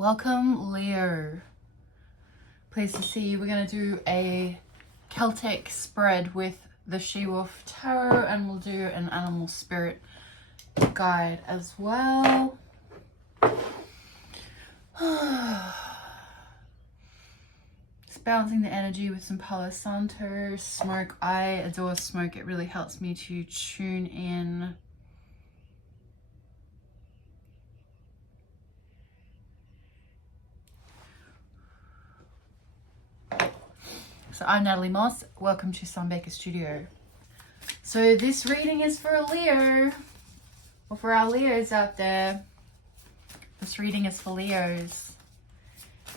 Welcome, Leo. Pleased to see you. We're going to do a Celtic spread with the She-Wolf Tarot, and we'll do an animal spirit guide as well. Just balancing the energy with some Palo Santo smoke. I adore smoke. It really helps me to tune in. So I'm Natalie Moss. Welcome to Sunbaker Studio. So this reading is for a Leo, or for our Leos out there. This reading is for Leos.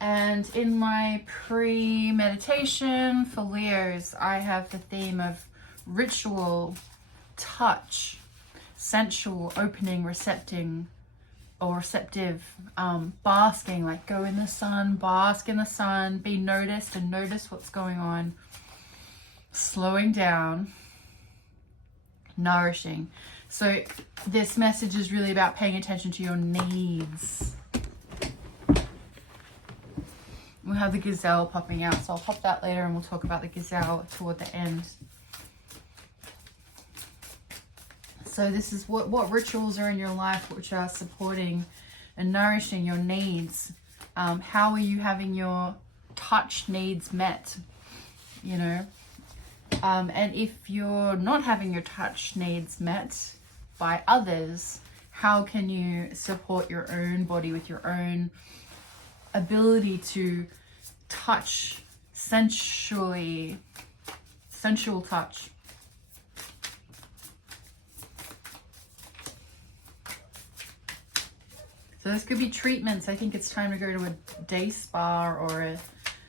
And in my pre-meditation for Leos, I have the theme of ritual, touch, sensual, opening, receptive, basking, like go in the sun, bask in the sun, be noticed and notice what's going on, slowing down, nourishing. So this message is really about paying attention to your needs. We'll have the gazelle popping out, so I'll pop that later and we'll talk about the gazelle toward the end. So this is what rituals are in your life which are supporting and nourishing your needs. How are you having your touch needs met? You know, and if you're not having your touch needs met by others, how can you support your own body with your own ability to touch sensual touch? So this could be treatments. I think it's time to go to a day spa or a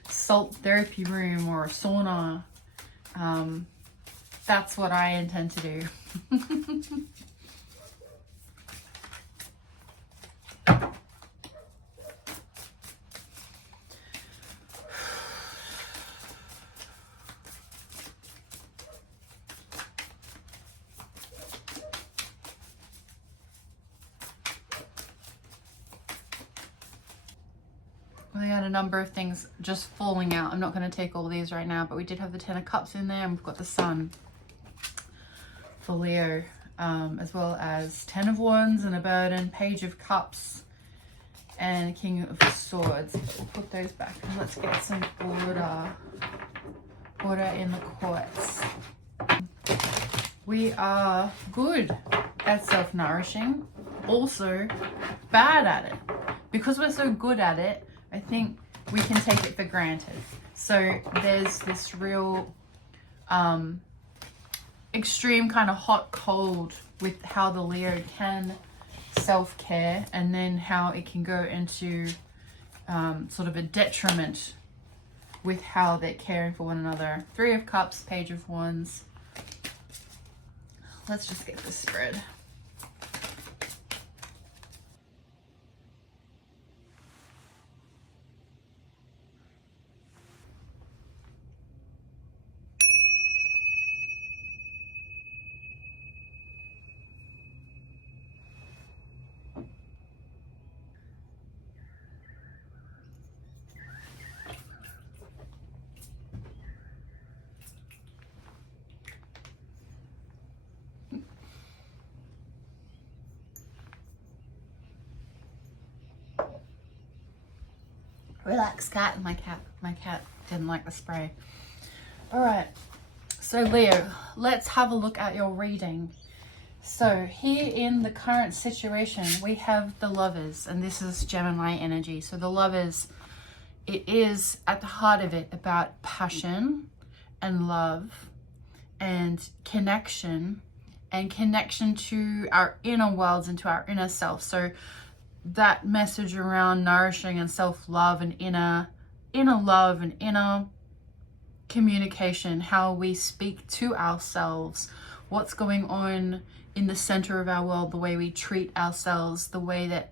salt therapy room or a sauna. That's what I intend to do. We had a number of things just falling out. I'm not going to take all these right now, but we did have the Ten of Cups in there, and we've got the Sun for Leo, as well as Ten of Wands and a Burden, Page of Cups, and King of Swords. We'll put those back and let's get some order in the courts. We are good at self-nourishing, also bad at it. Because we're so good at it, I think we can take it for granted. So there's this real extreme kind of hot cold with how the Leo can self-care, and then how it can go into sort of a detriment with how they're caring for one another. Three of Cups, Page of Wands. Let's just get this spread. Relax, cat. My cat didn't like the spray. All right, so Leo, let's have a look at your reading. So here in the current situation, we have the Lovers, and this is Gemini energy. So the Lovers, it is at the heart of it about passion and love and connection to our inner worlds and to our inner self. So that message around nourishing and self-love and inner love and inner communication, how we speak to ourselves, what's going on in the center of our world, the way we treat ourselves, the way that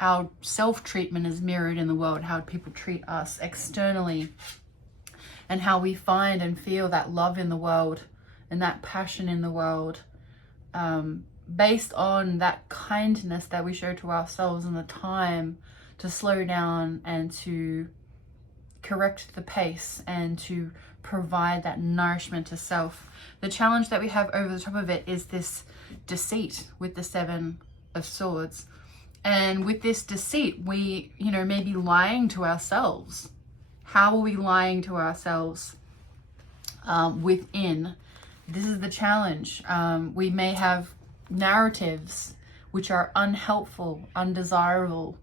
our self-treatment is mirrored in the world, how people treat us externally, and how we find and feel that love in the world and that passion in the world, based on that kindness that we show to ourselves and the time to slow down and to correct the pace and to provide that nourishment to self. The challenge that we have over the top of it is this deceit with the Seven of Swords. And with this deceit, we, may be lying to ourselves. How are we lying to ourselves within? This is the challenge. We may have narratives which are unhelpful, undesirable,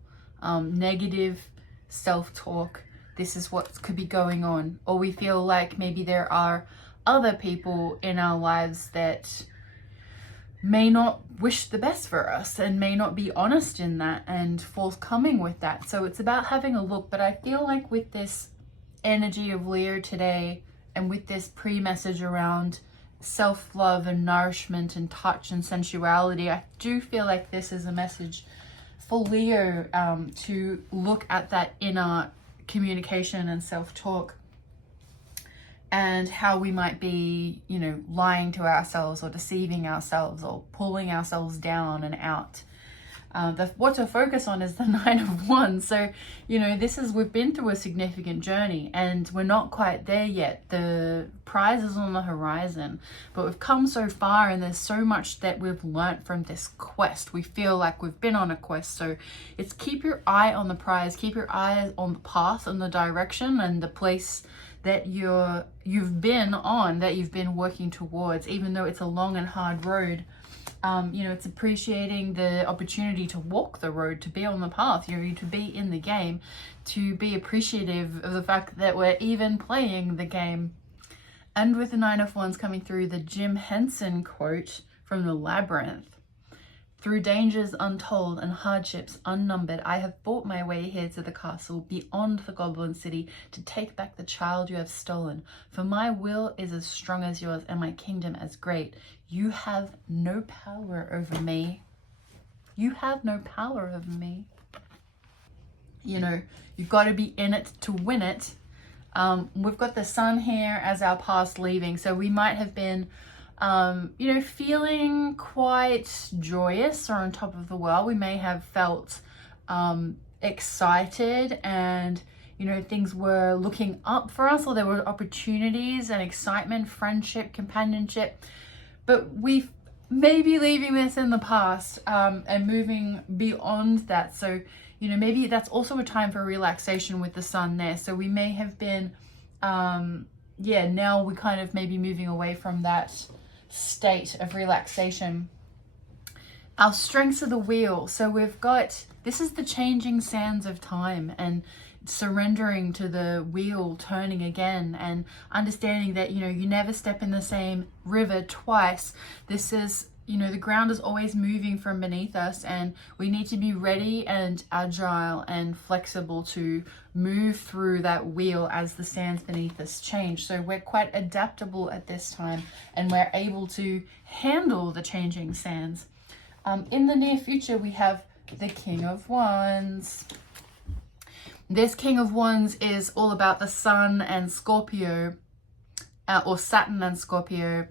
negative self-talk. This is what could be going on. Or we feel like maybe there are other people in our lives that may not wish the best for us and may not be honest in that and forthcoming with that. So it's about having a look. But I feel like with this energy of Leo today and with this pre-message around self-love and nourishment and touch and sensuality, I do feel like this is a message for Leo to look at that inner communication and self-talk and how we might be, lying to ourselves or deceiving ourselves or pulling ourselves down and out. What to focus on is the Nine of Wands. So, we've been through a significant journey and we're not quite there yet. The prize is on the horizon, but we've come so far and there's so much that we've learnt from this quest. We feel like we've been on a quest. So it's keep your eye on the prize, keep your eye on the path and the direction and the place that you've been on, that you've been working towards, even though it's a long and hard road. It's appreciating the opportunity to walk the road, to be on the path, to be in the game, to be appreciative of the fact that we're even playing the game. And with the Nine of Wands coming through, the Jim Henson quote from The Labyrinth: "Through dangers untold and hardships unnumbered, I have fought my way here to the castle beyond the Goblin City to take back the child you have stolen. For my will is as strong as yours and my kingdom as great. You have no power over me. You have no power over me." You've got to be in it to win it. We've got the Sun here as our past leaving. So we might have been feeling quite joyous or on top of the world. We may have felt excited and, things were looking up for us, or there were opportunities and excitement, friendship, companionship. But we may be leaving this in the past and moving beyond that. So, maybe that's also a time for relaxation with the Sun there. So we may have been, now we're kind of maybe moving away from that state of relaxation. Our strengths of the wheel. So we've got, this is the changing sands of time and surrendering to the wheel turning again and understanding that, you never step in the same river twice. This is, the ground is always moving from beneath us and we need to be ready and agile and flexible to move through that wheel as the sands beneath us change. So we're quite adaptable at this time and we're able to handle the changing sands. In the near future, we have the King of Wands. This King of Wands is all about the Sun and Scorpio, or Saturn and Scorpio.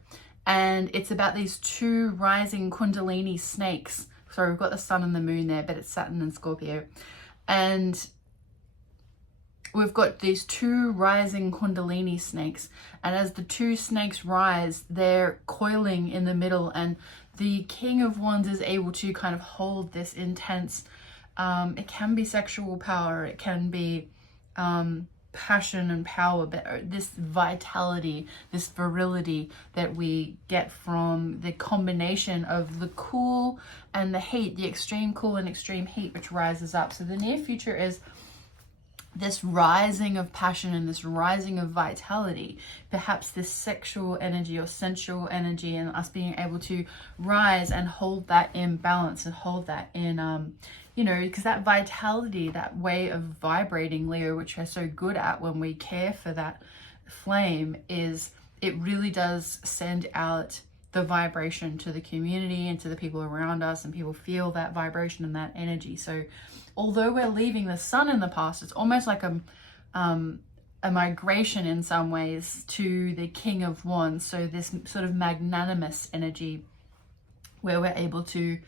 And it's about these two rising Kundalini snakes. So we've got the Sun and the Moon there, but it's Saturn and Scorpio. And we've got these two rising Kundalini snakes. And as the two snakes rise, they're coiling in the middle. And the King of Wands is able to kind of hold this intense, it can be sexual power, it can be passion and power, but this vitality, this virility that we get from the combination of the cool and the heat, the extreme cool and extreme heat, which rises up. So the near future is this rising of passion and this rising of vitality, perhaps this sexual energy or sensual energy, and us being able to rise and hold that in balance and hold that in, because that vitality, that way of vibrating, Leo, which we're so good at when we care for that flame, is it really does send out the vibration to the community and to the people around us, and people feel that vibration and that energy. So although we're leaving the Sun in the past, it's almost like a migration in some ways to the King of Wands. So this sort of magnanimous energy where we're able to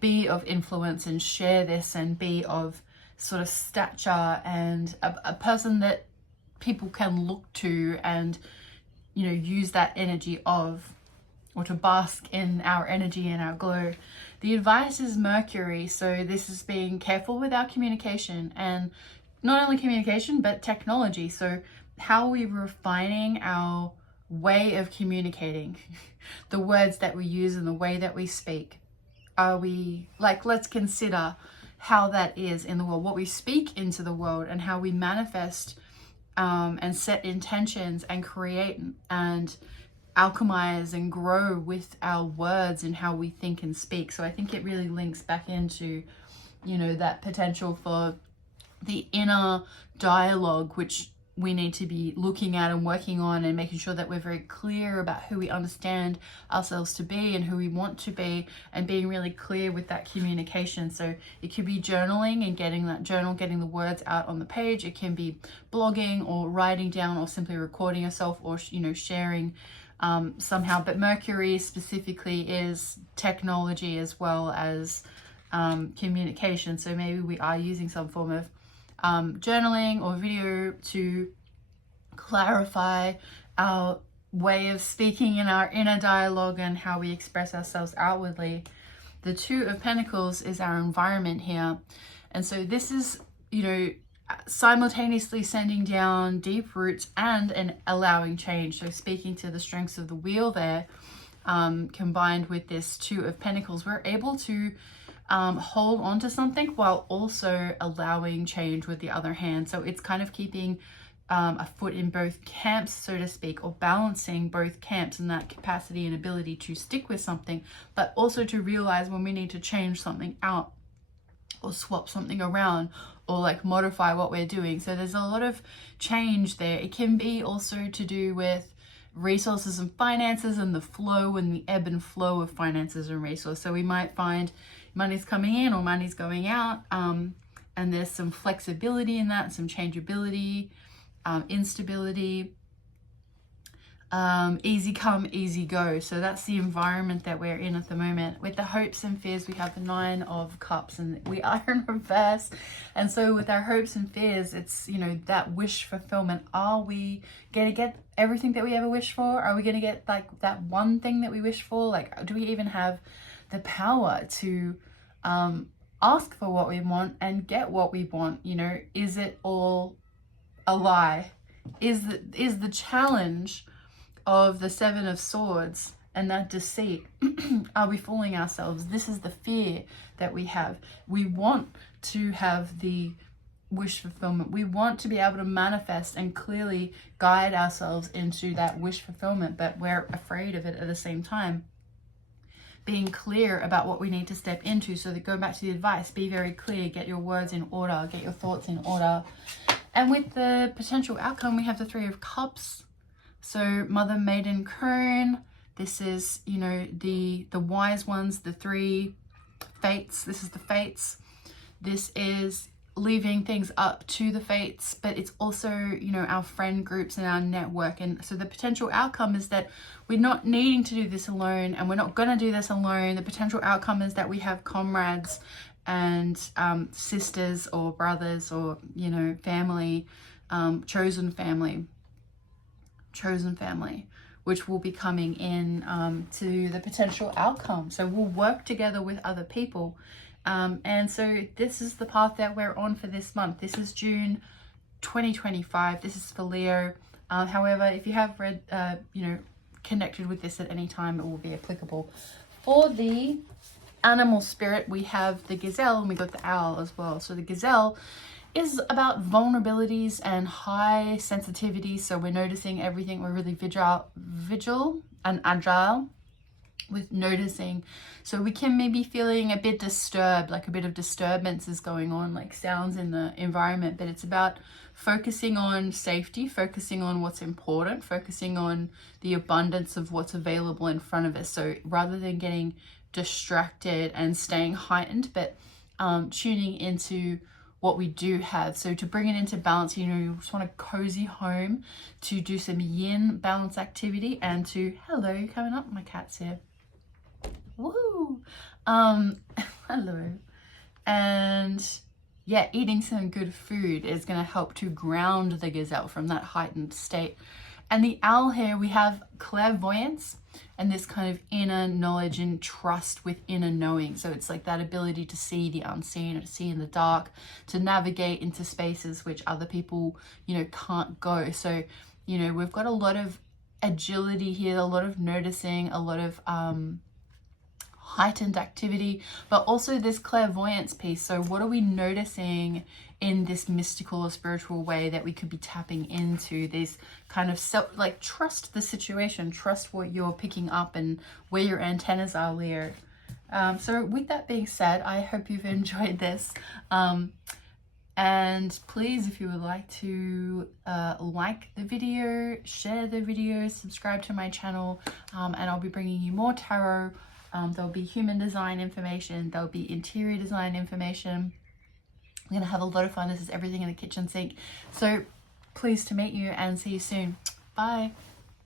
be of influence and share this and be of sort of stature and a person that people can look to and, you know, use that energy of, or to bask in our energy and our glow. The advice is Mercury, so this is being careful with our communication, and not only communication but technology. So how are we refining our way of communicating? The words that we use and the way that we speak. Are we, like, let's consider how that is in the world, what we speak into the world, and how we manifest and set intentions and create and alchemize and grow with our words and how we think and speak. So I think it really links back into, you know, that potential for the inner dialogue, which we need to be looking at and working on, and making sure that we're very clear about who we understand ourselves to be and who we want to be, and being really clear with that communication. So it could be journaling and getting that journal, getting the words out on the page. It can be blogging or writing down or simply recording yourself, or, you know, sharing somehow. But Mercury specifically is technology as well as communication. So maybe we are using some form of journaling or video to clarify our way of speaking in our inner dialogue and how we express ourselves outwardly. The Two of Pentacles is our environment here, and so this is, you know, simultaneously sending down deep roots and allowing change. So speaking to the strengths of the wheel there, combined with this Two of Pentacles, we're able to hold on to something while also allowing change with the other hand. So it's kind of keeping a foot in both camps, so to speak, or balancing both camps in that capacity and ability to stick with something, but also to realize when we need to change something out or swap something around, or like modify what we're doing. So there's a lot of change there. It can be also to do with resources and finances, and the flow and the ebb and flow of finances and resources. So we might find money's coming in or money's going out, and there's some flexibility in that, some changeability, instability, easy come, easy go. So that's the environment that we're in at the moment. With the hopes and fears, we have the Nine of Cups, and we are in reverse. And so with our hopes and fears, it's, you know, that wish fulfillment. Are we going to get everything that we ever wish for? Are we going to get like that one thing that we wish for? Like, do we even have the power to ask for what we want and get what we want? You know, is it all a lie? Is the challenge of the Seven of Swords and that deceit, are we fooling ourselves? This is the fear that we have. We want to have the wish fulfillment. We want to be able to manifest and clearly guide ourselves into that wish fulfillment, but we're afraid of it at the same time. Being clear about what we need to step into. So that, going back to the advice, be very clear, get your words in order, get your thoughts in order. And with the potential outcome, we have the Three of Cups. So Mother, Maiden, Crone. This is, you know, the wise ones, the three fates. This is the fates. This is leaving things up to the fates, but it's also, you know, our friend groups and our network. And so the potential outcome is that we're not needing to do this alone, and we're not going to do this alone. The potential outcome is that we have comrades and sisters or brothers, or, you know, family, chosen family, which will be coming in to the potential outcome. So we'll work together with other people. And so this is the path that we're on for this month. This is June 2025. This is for Leo. However, if you have read, you know, connected with this at any time, it will be applicable. For the animal spirit, we have the gazelle and we got the owl as well. So the gazelle is about vulnerabilities and high sensitivity. So we're noticing everything. We're really vigil and agile with noticing. So we can maybe feeling a bit disturbed, like a bit of disturbance is going on, like sounds in the environment, but it's about focusing on safety, focusing on what's important, focusing on the abundance of what's available in front of us. So rather than getting distracted and staying heightened, but tuning into what we do have. So to bring it into balance, you know, you just want a cozy home to do some yin balance activity, and to, hello, you coming up? My cat's here. Woo! Hello. And yeah, eating some good food is going to help to ground the gazelle from that heightened state. And the owl here, we have clairvoyance and this kind of inner knowledge and trust with inner knowing. So it's like that ability to see the unseen, or to see in the dark, to navigate into spaces which other people, you know, can't go. So, you know, we've got a lot of agility here, a lot of noticing, a lot of heightened activity, but also this clairvoyance piece. So what are we noticing in this mystical or spiritual way that we could be tapping into? This kind of like trust the situation, trust what you're picking up and where your antennas are, Leo. So with that being said, I hope you've enjoyed this. And please, if you would like to like the video, share the video, subscribe to my channel, and I'll be bringing you more tarot. There'll be human design information, there'll be interior design information. I'm going to have a lot of fun. This is everything in the kitchen sink. So pleased to meet you and see you soon. Bye.